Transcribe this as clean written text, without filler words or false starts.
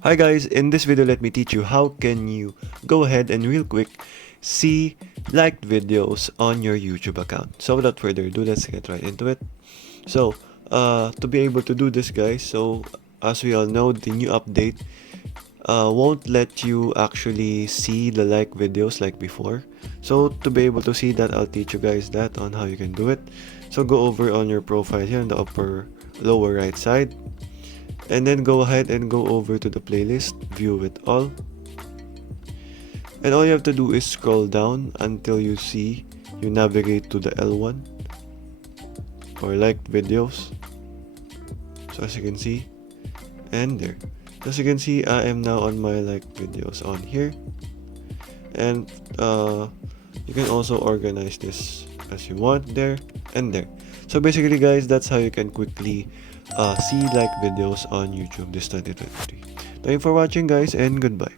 Hi guys, in this video let me teach you how can you go ahead and real quick see liked videos on your YouTube account. So without further ado, let's get right into it. So to be able to do this guys, so as we all know, the new update won't let you actually see the like videos like before. So to be able to see that, I'll teach you guys that on how you can do it. So go over on your profile here in the lower right side, and then go ahead and go over to the playlist, view it all, and all you have to do is scroll down until you navigate to the L1 or liked videos. So as you can see, and there, as you can see, I am now on my liked videos on here, and you can also organize this as you want there and there. So basically guys, that's how you can quickly see like videos on YouTube this 2023. Thank you for watching guys, and goodbye.